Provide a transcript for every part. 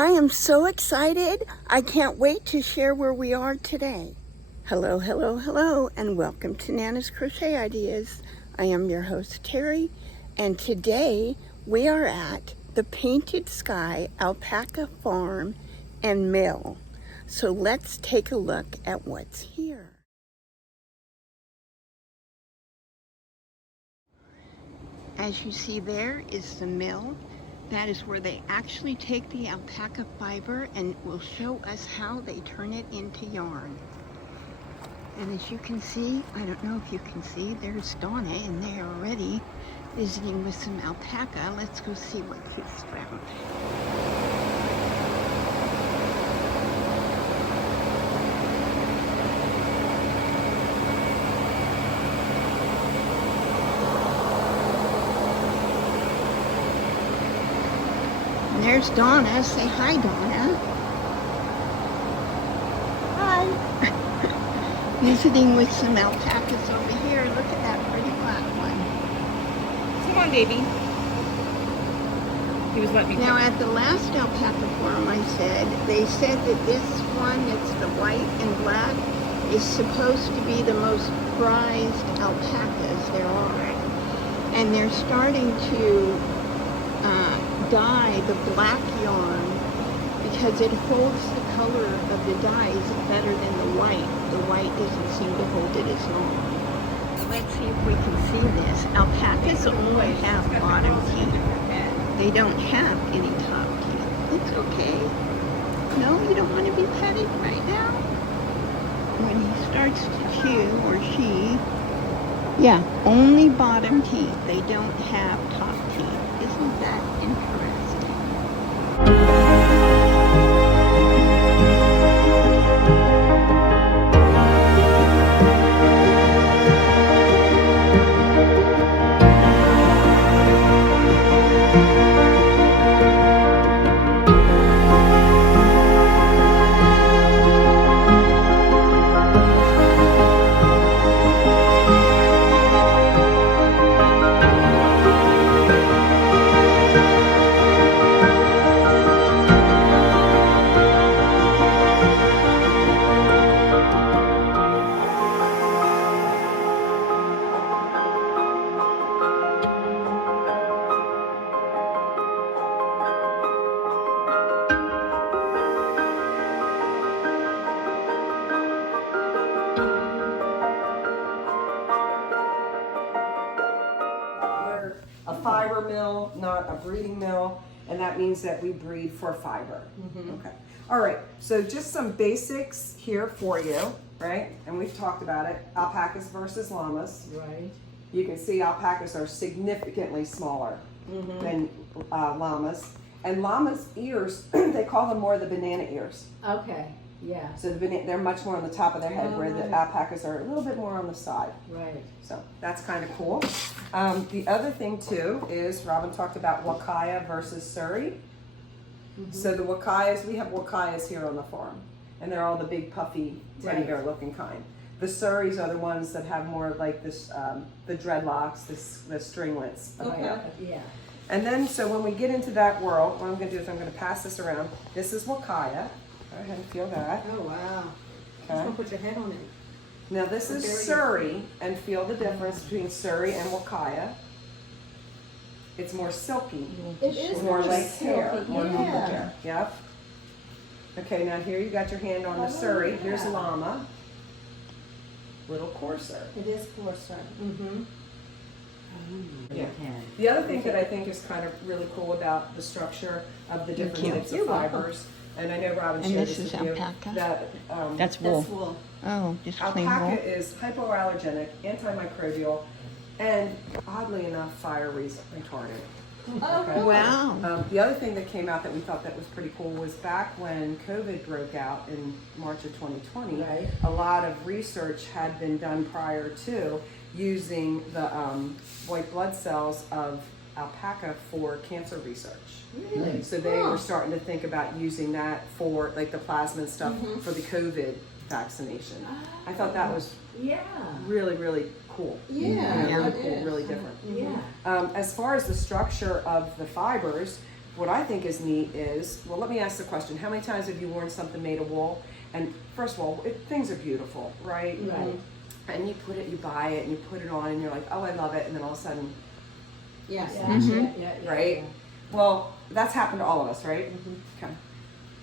I am so excited. I can't wait to share where we are today. Hello, hello, hello, and welcome to Nana's Crochet Ideas. I am your host, Terry, and today we are at the Painted Sky Alpaca Farm and Mill. So let's take a look at what's here. As you see, there is the mill. That is where they actually take the alpaca fiber and will show us how they turn it into yarn. And as you can see, I don't know if you can see, there's Donna in there already visiting with some alpaca. Let's go see what she's found. And there's Donna. Say hi, Donna. Hi. Visiting with some alpacas over here. Look at that pretty black one. Come on, baby. He was letting me. Now, at the last alpaca farm, they said that this one, it's the white and black, is supposed to be the most prized alpacas there are. And they're starting to dye the black yarn because it holds the color of the dyes better than the white. The white doesn't seem to hold it as long. Let's see if we can see this. Alpacas only have bottom teeth. They don't have any top teeth. It's okay. No, you don't want to be petted right now? When he starts to chew, or she, yeah, only bottom teeth. They don't have top teeth. Isn't that interesting? A fiber mill, not a breeding mill, and that means that we breed for fiber. Okay. All right, so just some basics here for you, right? And we've talked about it, alpacas versus llamas. Right. You can see alpacas are significantly smaller than llamas. And llamas' ears, they call them more the banana ears. Okay. Yeah. So they're much more on the top of their head, where the alpacas are a little bit more on the side. Right. So that's kind of cool. The other thing too is Robin talked about Wakaya versus Surrey. So the Wakayas, we have Wakayas here on the farm, and they're all the big puffy teddy bear looking kind. The Surreys are the ones that have more like this, the dreadlocks, the stringlets. Okay. Yeah. And then, so when we get into that world, what I'm going to do is I'm going to pass this around. This is Wakaya. Go ahead and feel that. Oh wow. Okay. Just gonna put your head on it. Now this is Surrey, and feel the difference between Surrey and Wakaya. It's more silky. It is More like silky. hair. More Yeah. movement hair. Yep. Okay, now here you got your hand on the Surrey. Here's llama. Little coarser. It is coarser. Mm-hmm. Yeah. The other thing that I think is kind of really cool about the structure of the different types of fibers, and I know Robin And shared this this is with you, alpaca? that That's wool. That's wool. Oh, just plain wool. alpaca is hypoallergenic, antimicrobial, and oddly enough, fire retardant. Okay. Wow. The other thing that came out that we thought that was pretty cool was back when COVID broke out in March of 2020, Right. a lot of research had been done prior to using the white blood cells of alpaca for cancer research. Really? So they were starting to think about using that for like the plasma and stuff for the COVID vaccination. I thought that was Yeah. really, really cool. Yeah. Really it cool, is. really different. Yeah. As far as the structure of the fibers, what I think is neat is, well, let me ask the question: how many times have you worn something made of wool? And first of all, things are beautiful, right? Right. And you buy it, and you put it on, and you're like, oh, I love it, and then all of a sudden, Yes. Yeah, Mhm. yeah, right? Well, that's happened to all of us, right? Mhm. Okay.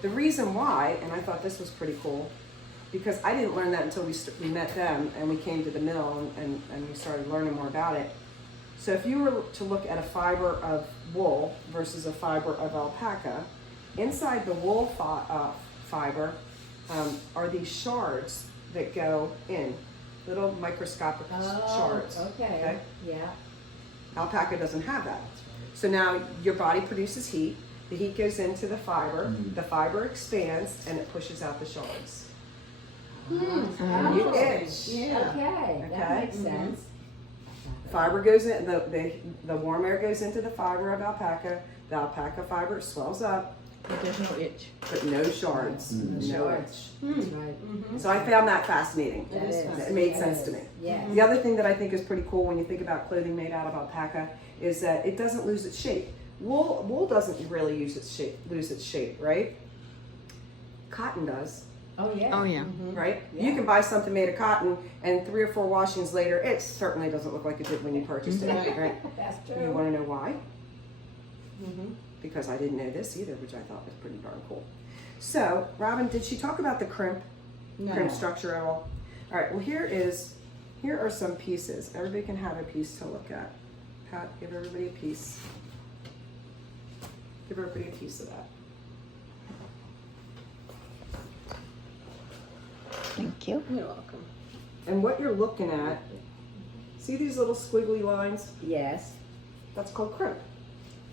The reason why, and I thought this was pretty cool, because I didn't learn that until we met them and we came to the mill and we started learning more about it. So if you were to look at a fiber of wool versus a fiber of alpaca, inside the wool fiber are these shards that go in, little microscopic shards. Oh, okay, Okay. yeah. Alpaca doesn't have that. So now your body produces heat. The heat goes into the fiber. The fiber expands and it pushes out the shards. Hmm. You Oh, itch. Yeah. Okay, Okay. that makes sense. Fiber goes in. The warm air goes into the fiber of alpaca. The alpaca fiber swells up, But there's no itch. but no shards. No No shards. itch. That's right. Mhm. So I found that fascinating. That That is is. fascinating. It made That sense is. to me. Yes. The other thing that I think is pretty cool when you think about clothing made out of alpaca is that it doesn't lose its shape. Wool doesn't really lose its shape, right? Cotton does, Oh, yeah. Oh, yeah. Mhm. right? Yeah. You can buy something made of cotton, and 3 or 4 washings later, it certainly doesn't look like it did when you purchased it, Right. right? That's You true. want to know why? Mhm. Because I didn't know this either, which I thought was pretty darn cool. So, Robin, did she talk about the crimp No. structure at all? All right. Well, here are some pieces. Everybody can have a piece to look at. Pat, give everybody a piece. Give everybody a piece of that. Thank you. You're welcome. And what you're looking at, see these little squiggly lines? Yes. That's called crimp.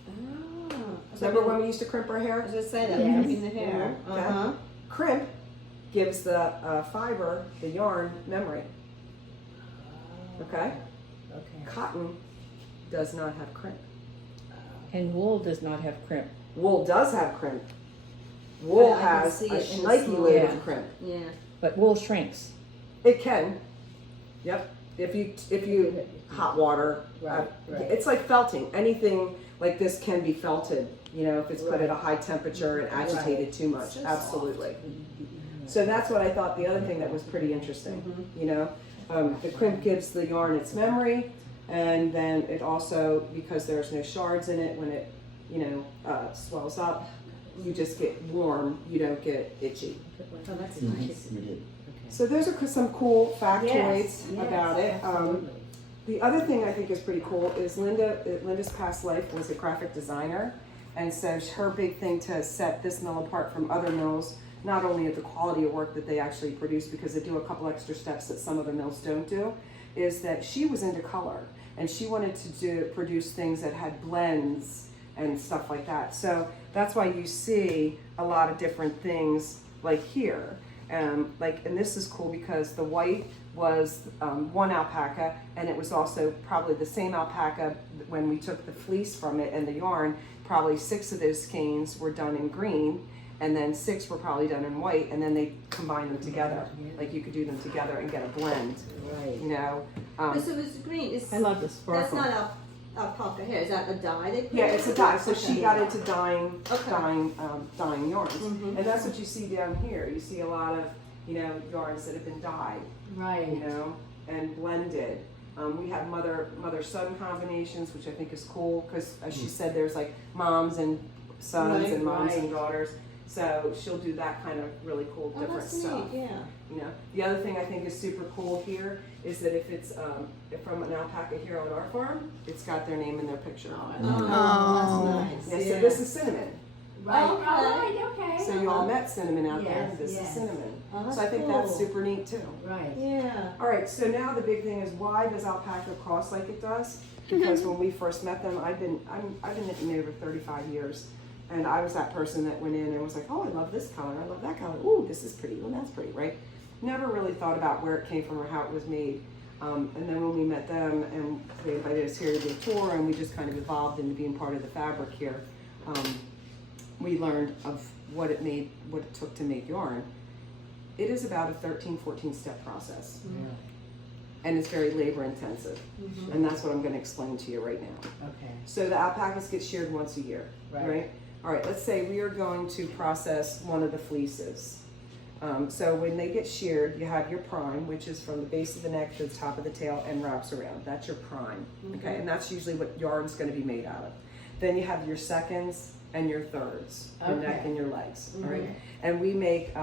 Ah. Remember when we used to crimp our I hair? was gonna say that, Yes. in the hair. Okay. Uh-huh. Crimp gives the fiber, the yarn, memory. Okay? Okay. Cotton does not have crimp. And wool does not have crimp. Wool does have crimp. Wool Yeah, I can has see a it in the shnikey small- load Yeah. of crimp. Yeah. But wool shrinks. It can. Yep. If you hot water. Right, right. It's like felting. Anything like this can be felted. You know, if it's put at a high temperature and agitated too much. So soft. Absolutely. So that's what I thought. The other thing that was pretty interesting. You know, the crimp gives the yarn its memory, and then it also, because there's no shards in it, when it swells up, you just get warm. You don't get itchy. Oh, that's Nice. nice. Okay. So those are some cool factoids Yes, about it. absolutely. The other thing I think is pretty cool is Linda's past life was a graphic designer, and so her big thing to set this mill apart from other mills, not only at the quality of work that they actually produce, because they do a couple extra steps that some other mills don't do, is that she was into color, and she wanted to produce things that had blends and stuff like that. So that's why you see a lot of different things like here. And this is cool because the white was one alpaca, and it was also probably the same alpaca when we took the fleece from it and the yarn. Probably 6 of those skeins were done in green, and then 6 were probably done in white, and then they combined them together. Like you could do them together and get a blend, Right. you know. So it's green. It's, I love the that's sparkle. not alpaca hair. Is that a dye they put? Yeah, in? it's a dye. So she Okay. got into dyeing Okay. yarns, Mhm. and that's what you see down here. You see a lot of yarns that have been dyed, Right. and blended. We have mother-son combinations, which I think is cool because, as she said, there's like moms and sons Right, and moms and right. daughters. So she'll do that kind of really cool, Oh, different that's stuff. neat. Yeah. The other thing I think is super cool here is that if it's from an alpaca here on our farm, it's got their name in their picture. Oh, that's nice. So this is cinnamon. Right. Okay. All right, okay. So you all met cinnamon out there. Yes, This is yes. cinnamon. Oh, So I think cool. that's super neat too. Right. Yeah. All right, so now the big thing is, why does alpaca cross like it does? Because when we first met them, I've been knitting over 35 years, and I was that person that went in and was like, oh, I love this color, I love that color. Ooh, this is pretty. Well, that's pretty, right? Never really thought about where it came from or how it was made. And then when we met them and they invited us here to do a tour, and we just kind of evolved into being part of the fabric here, we learned of what it took to make yarn. It is about a 13, 14 step process, Really? and it's very labor intensive. And that's what I'm going to explain to you right now. Okay. So the alpacas get sheared once a year, Right. right? All right, let's say we are going to process one of the fleeces. So when they get sheared, you have your prime, which is from the base of the neck to the top of the tail and wraps around. That's your prime, okay? And that's usually what yarn's gonna be made out of. Then you have your seconds and your thirds, your neck Okay. and your legs, all right? And we make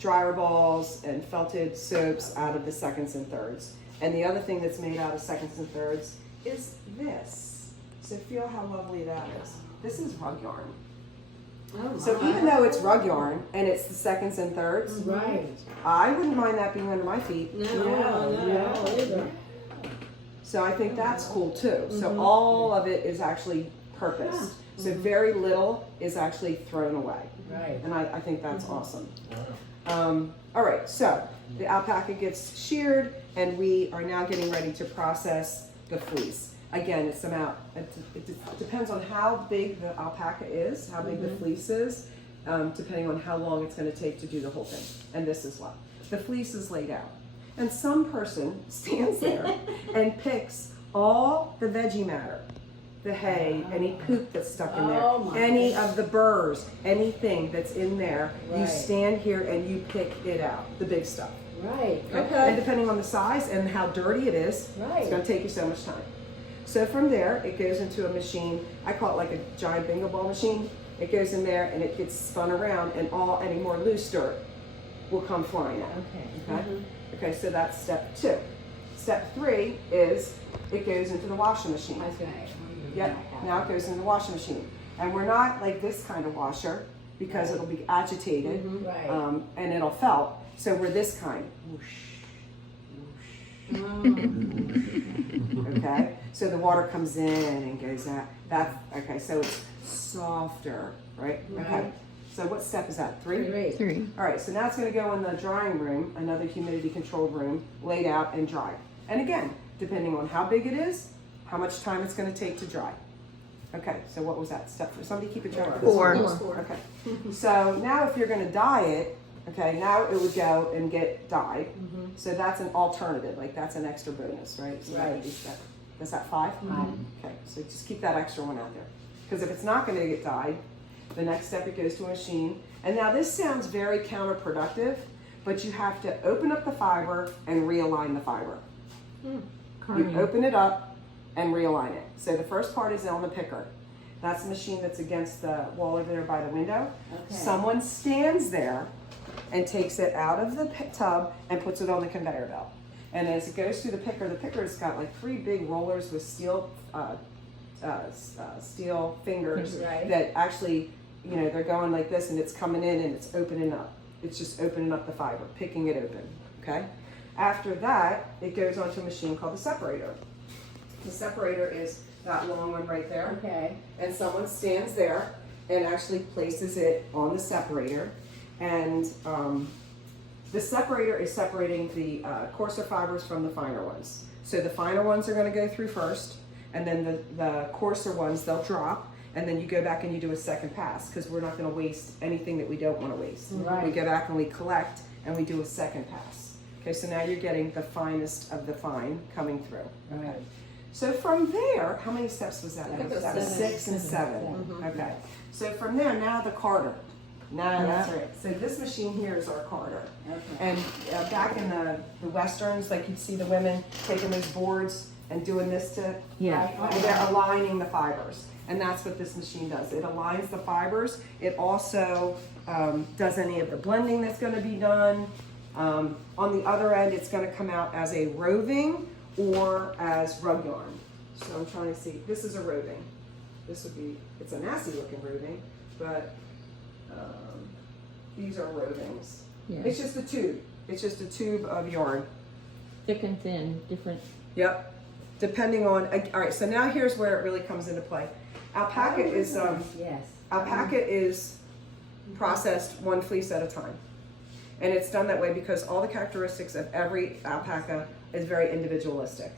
dryer balls and felted soaps out of the seconds and thirds. And the other thing that's made out of seconds and thirds is this. So feel how lovely that is. This is rug yarn. Oh, So my. even though it's rug yarn and it's the seconds and thirds, Right. I wouldn't mind that being under my feet. No. Either. So I think that's cool too. So all of it is actually purposed. So very little is actually thrown away. Right. And I think that's awesome. All right, so the alpaca gets sheared and we are now getting ready to process the fleece. Again, it's about, it depends on how big the alpaca is, how big the fleece is, depending on how long it's gonna take to do the whole thing. And this is what, the fleece is laid out. And some person stands there and picks all the veggie matter, the hay, any poop that's stuck in there, Oh my any of the burrs, anything that's in there, you Right. stand here and you pick it out, the big stuff. Right. And depending on the size and how dirty it is, Right. it's gonna take you so much time. So from there, it goes into a machine, I call it like a giant bingo ball machine. It goes in there and it gets spun around and any more loose dirt will come flying out. Okay. Okay? Okay, so that's step 2. Step 3 is it goes into the washing machine. Okay. Yep, now it goes in the washing machine. And we're not like this kind of washer because it'll be agitated Right. and it'll felt. So we're this kind. Whoosh, whoosh. Okay, so the water comes in and goes out. Okay, so it's softer, right? Okay. Right. So what step is that? 3? Great. 3. All right, so now it's going to go in the drying room, another humidity controlled room, laid out and dry. And again, depending on how big it is, how much time it's going to take to dry. Okay, so what was that? Step 4. Somebody keep it track. of this. 4. Okay. So now if you're going to dye it, okay, now it would go and get dyed. So that's an alternative, like that's an extra bonus, right? So that would be step. Is that 5? Okay, so just keep that extra one out there. Because if it's not going to get dyed, the next step it goes to a machine. And now this sounds very counterproductive, but you have to open up the fiber and realign the fiber. You open it up and realign it. So the first part is on the picker. That's the machine that's against the wall over there by the window. Okay. Someone stands there and takes it out of the tub and puts it on the conveyor belt. And as it goes through the picker's got like 3 big rollers with steel fingers Right. that actually, you know, they're going like this and it's coming in and it's opening up. It's just opening up the fiber, picking it open, okay? After that, it goes onto a machine called the separator. The separator is that long one right there. Okay. And someone stands there and actually places it on the separator. And the separator is separating the coarser fibers from the finer ones. So the finer ones are going to go through first, and then the coarser ones, they'll drop, and then you go back and you do a second pass, because we're not going to waste anything that we don't want to waste. Right. We go back and we collect, and we do a second pass. Okay, so now you're getting the finest of the fine coming through. Right. So from there, how many steps was that? I think it was That was 7. 6 and 7. Mhm. Okay. So from there, now the carder. Now That's that, right. so this machine here is our carder. Okay. And back in the westerns, like you'd see the women taking those boards and doing this to, Yeah. and they're aligning the fibers. And that's what this machine does. It aligns the fibers. It also does any of the blending that's going to be done. On the other end, it's going to come out as a roving or as rug yarn. So I'm trying to see. This is a roving. This would be, it's a nasty looking roving, but these are rovings. Yeah. It's just a tube. It's just a tube of yarn. Thick and thin, different. Yep. Depending on, all right, so now here's where it really comes into play. Alpaca is, Yes. alpaca is processed one fleece at a time. And it's done that way because all the characteristics of every alpaca is very individualistic.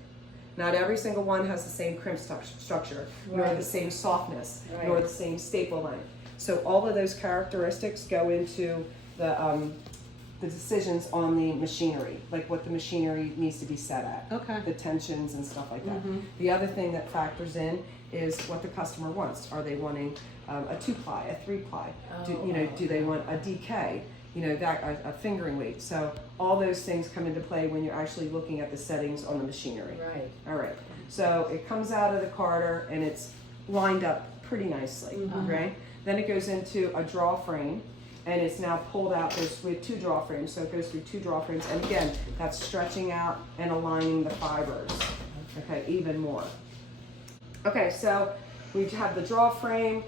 Not every single one has the same crimp structure, nor Right. the same softness, Right. nor the same staple length. So all of those characteristics go into the decisions on the machinery, like what the machinery needs to be set at. Okay. The tensions and stuff like that. The other thing that factors in is what the customer wants. Are they wanting a 2-ply, a 3-ply? Do, Oh, you know, do they want a DK? You know, that a fingering weight. So all those things come into play when you're actually looking at the settings on the machinery. Right. All right. So it comes out of the carder and it's lined up pretty nicely, right? Then it goes into a draw frame and it's now pulled out. We have 2 draw frames, so it goes through 2 draw frames. And again, that's stretching out and aligning the fibers, okay, even more. Okay, so we have the draw frame.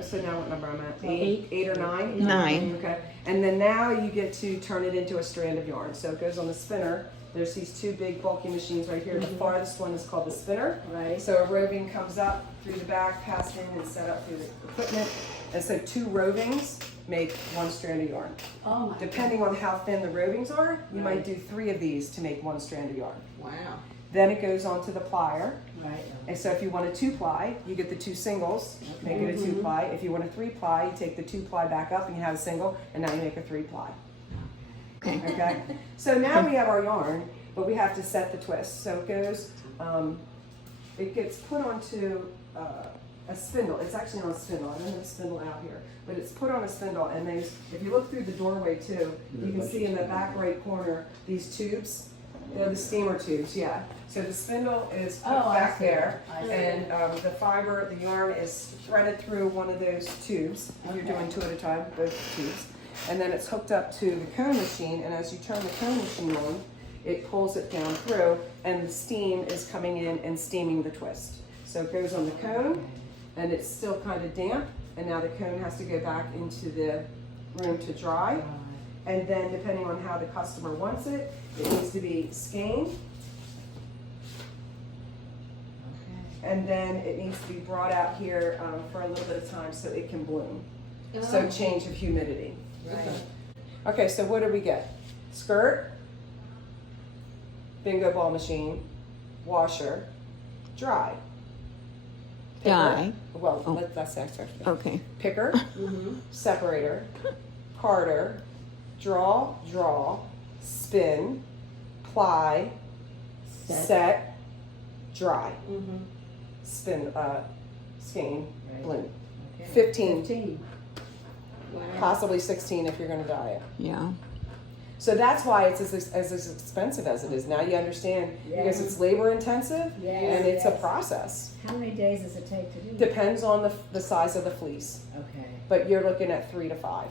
So now what number I'm at? 8 or 9? 9. Okay. And then now you get to turn it into a strand of yarn. So it goes on the spinner. There's these 2 big bulky machines right here. The farthest one is called the spinner. Right. So a roving comes up through the back, passed in and set up through the equipment. And so 2 rovings make 1 strand of yarn. Oh my. Depending on how thin the rovings are, you Right. might do 3 of these to make 1 strand of yarn. Wow. Then it goes on to the plier. Right. And so if you want a 2-ply, you get the 2 singles, make it a 2-ply. If you want a 3-ply, you take the 2-ply back up and you have a single, and now you make a 3-ply. Okay. Okay? So now we have our yarn, but we have to set the twist. So it goes, it gets put onto a spindle. It's actually on a spindle. I don't have a spindle out here, but it's put on a spindle. And there's, if you look through the doorway too, you can see in the back right corner these tubes. They're the steamer tubes, yeah. So the spindle is put Oh, I back see. there, I see. and the fiber, the yarn is threaded through one of those tubes. You're doing 2 at a time, both tubes. And then it's hooked up to the cone machine, and as you turn the cone machine on, it pulls it down through, and the steam is coming in and steaming the twist. So it goes on the cone, and it's still kind of damp, and now the cone has to go back into the room to dry. And then depending on how the customer wants it, it needs to be skeined, and then it needs to be brought out here for a little bit of time so it can bloom. So change of humidity. Right. Okay, so what did we get? Skirt, bingo ball machine, washer, dry. Picker. Dye. Well, Oh. that's extra. Okay. Picker, separator, carder, draw, spin, ply, set, dry. Spin, skein, Right. bloom. Okay. 15, Wow. possibly 16 if you're gonna dye it. Yeah. So that's why it's as expensive as it is. Now you understand, because it's labor intensive Yes, and it's a yes. process. How many days does it take to do? Depends on the size of the fleece, Okay. but you're looking at 3 to 5.